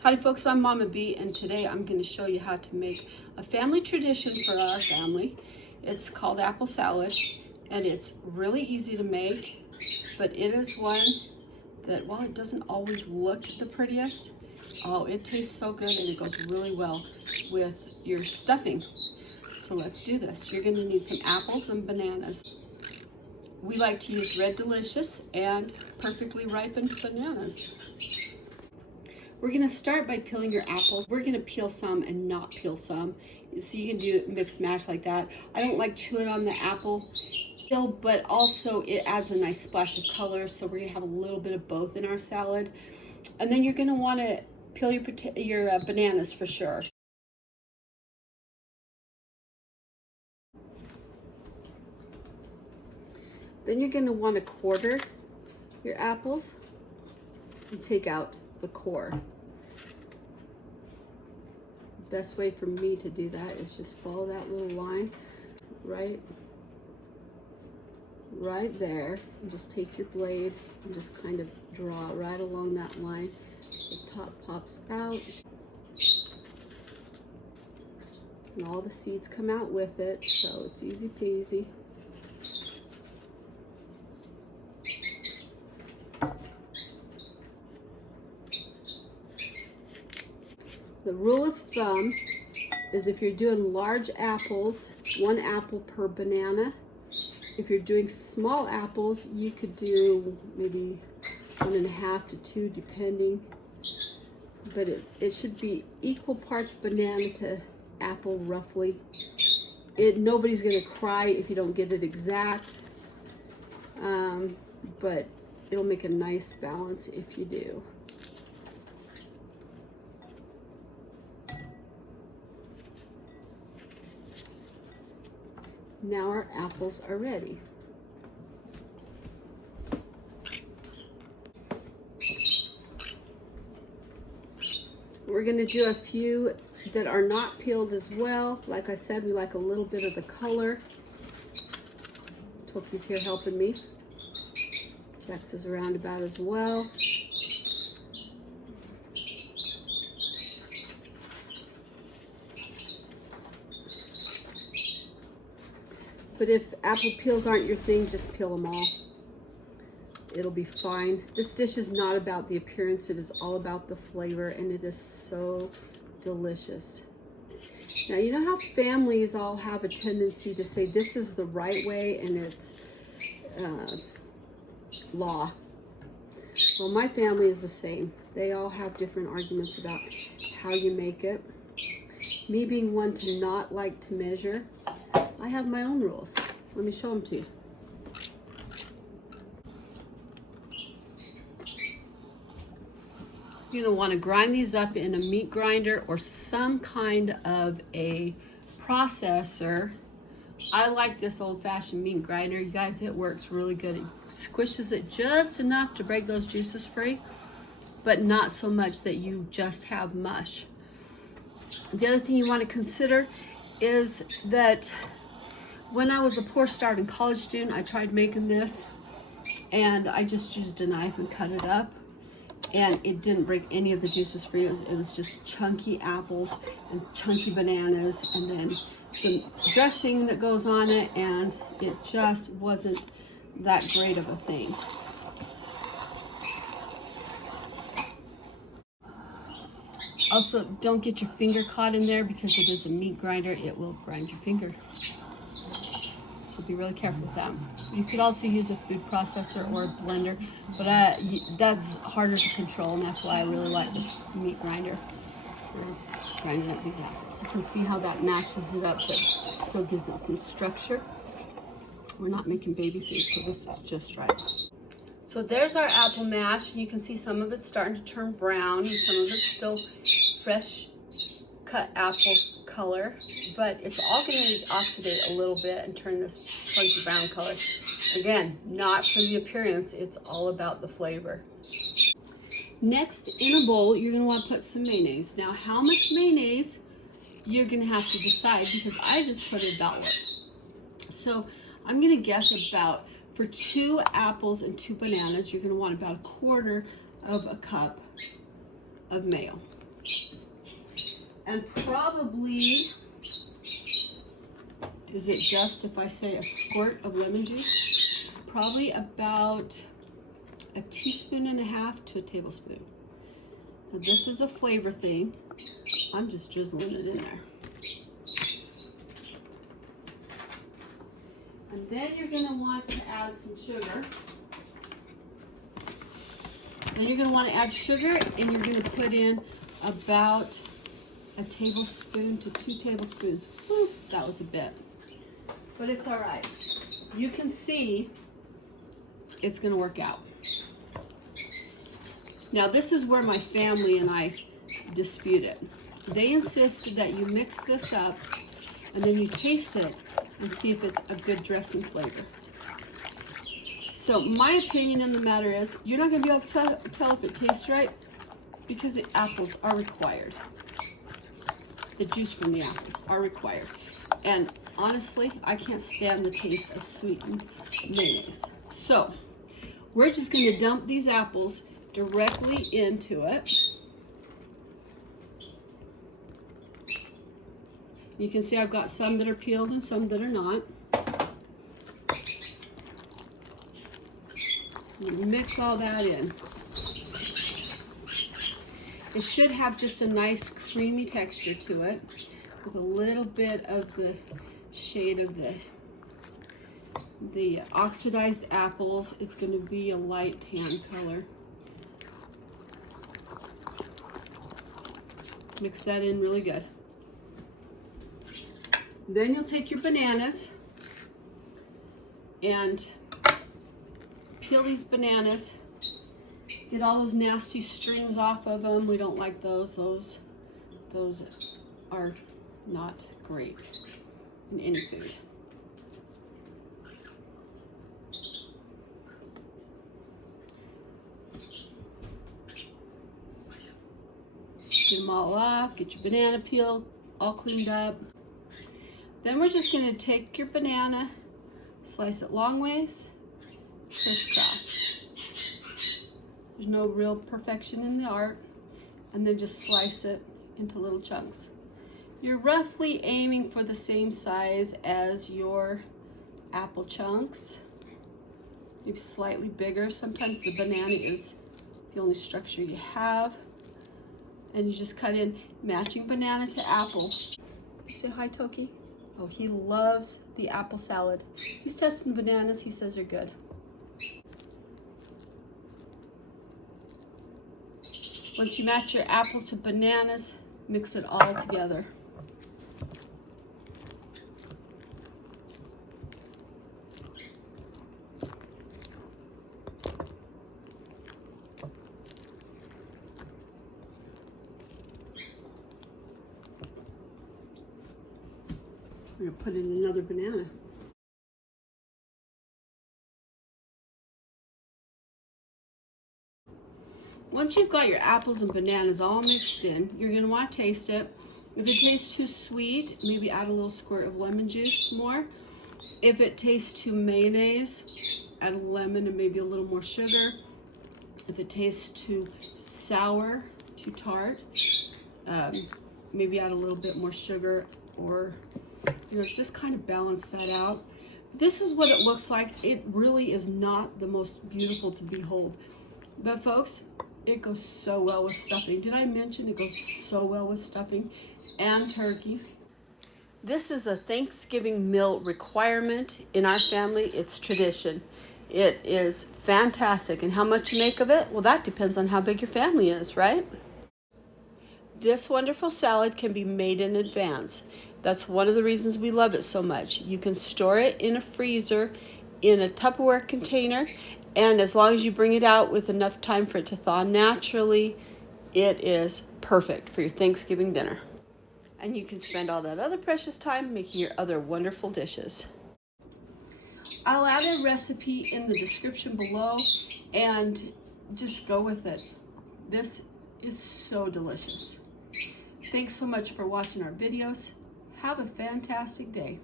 Howdy folks, I'm Mama B, and today I'm going to show you how to make a family tradition for our family. It's called apple salad, and it's really easy to make, but it is one that, while it doesn't always look the prettiest, oh, it tastes so good and it goes really well with your stuffing. So let's do this. You're going to need some apples and bananas. We like to use Red Delicious and perfectly ripened bananas. We're gonna start by peeling your apples. We're gonna peel some and not peel some. So you can do mix mash like that. I don't like chewing on the apple peel, but also it adds a nice splash of color. So we're gonna have a little bit of both in our salad. And then you're gonna wanna peel your bananas for sure. Then you're gonna wanna quarter your apples and take out the core. Best way for me to do that is just follow that little line right there, and just take your blade and just kind of draw right along that line. The top pops out and all the seeds come out with it, so it's easy peasy. The rule of thumb is if you're doing large apples, 1 apple per banana. If you're doing small apples, you could do maybe 1.5 to 2 depending. But it should be equal parts banana to apple roughly. Nobody's gonna cry if you don't get it exact, but it'll make a nice balance if you do. Now our apples are ready. We're going to do a few that are not peeled as well. Like I said, we like a little bit of the color. Toki's here helping me. Dex is around about as well. But if apple peels aren't your thing, just peel them all. It'll be fine. This dish is not about the appearance, it is all about the flavor, and it is so delicious. Now, you know how families all have a tendency to say this is the right way and it's law. Well, my family is the same. They all have different arguments about how you make it. Me being one to not like to measure, I have my own rules. Let me show them to you. You're going to want to grind these up in a meat grinder or some kind of a processor. I like this old-fashioned meat grinder. You guys, it works really good. It squishes it just enough to break those juices free, but not so much that you just have mush. The other thing you want to consider is that when I was a poor starving college student, I tried making this, and I just used a knife and cut it up, and it didn't break any of the juices free. It was just chunky apples and chunky bananas, and then some dressing that goes on it, and it just wasn't that great of a thing. Also, don't get your finger caught in there because it is a meat grinder. It will grind your finger. So be really careful with that. You could also use a food processor or a blender, but that's harder to control, and that's why I really like this meat grinder for grinding up these apples. You can see how that mashes it up, but still gives it some structure. We're not making baby food, so this is just right. So there's our apple mash, and you can see some of it's starting to turn brown, and some of it's still fresh cut apple color, but it's all going to oxidate a little bit and turn this funky brown color. Again, not for the appearance, it's all about the flavor. Next, in a bowl, you're going to want to put some mayonnaise. Now, how much mayonnaise you're going to have to decide, because I just put a dollar. So I'm going to guess about, for 2 apples and 2 bananas, you're going to want about 1/4 of a cup of mayo. And probably, is it just if I say a squirt of lemon juice? Probably about a teaspoon and a half to a tablespoon. Now this is a flavor thing. I'm just drizzling it in there. And then you're going to want to add some sugar. Then you're going to want to add sugar, and you're going to put in about a tablespoon to 2 tablespoons. Whew, that was a bit. But it's all right. You can see it's going to work out. Now this is where my family and I disputed. They insisted that you mix this up and then you taste it and see if it's a good dressing flavor. So my opinion in the matter is, you're not going to be able to tell if it tastes right because the apples are required. The juice from the apples are required. And honestly, I can't stand the taste of sweetened mayonnaise. So we're just going to dump these apples directly into it. You can see I've got some that are peeled and some that are not. Mix all that in. It should have just a nice creamy texture to it with a little bit of the shade of the oxidized apples. It's going to be a light tan color. Mix that in really good. Then you'll take your bananas and peel these bananas. Get all those nasty strings off of them. We don't like those. Those are not great in any food. Get them all off. Get your banana peeled, all cleaned up. Then we're just going to take your banana, slice it long ways, crisscross. There's no real perfection in the art. And then just slice it into little chunks. You're roughly aiming for the same size as your apple chunks. Maybe slightly bigger. Sometimes the banana is the only structure you have. And you just cut in matching banana to apple. Say hi, Toki. Oh, he loves the apple salad. He's testing the bananas. He says they're good. Once you match your apples to bananas, mix it all together. We're going to put in another banana. Once you've got your apples and bananas all mixed in, you're going to want to taste it. If it tastes too sweet, maybe add a little squirt of lemon juice more. If it tastes too mayonnaise, add a lemon and maybe a little more sugar. If it tastes too sour, too tart, maybe add a little bit more sugar, or just kind of balance that out. This is what it looks like. It really is not the most beautiful to behold. But folks, it goes so well with stuffing. Did I mention it goes so well with stuffing and turkey? This is a Thanksgiving meal requirement in our family. It's tradition. It is fantastic. And how much you make of it? Well, that depends on how big your family is, right? This wonderful salad can be made in advance. That's one of the reasons we love it so much. You can store it in a freezer in a Tupperware container, and as long as you bring it out with enough time for it to thaw naturally, it is perfect for your Thanksgiving dinner. And you can spend all that other precious time making your other wonderful dishes. I'll add a recipe in the description below, and just go with it. This is so delicious. Thanks so much for watching our videos. Have a fantastic day.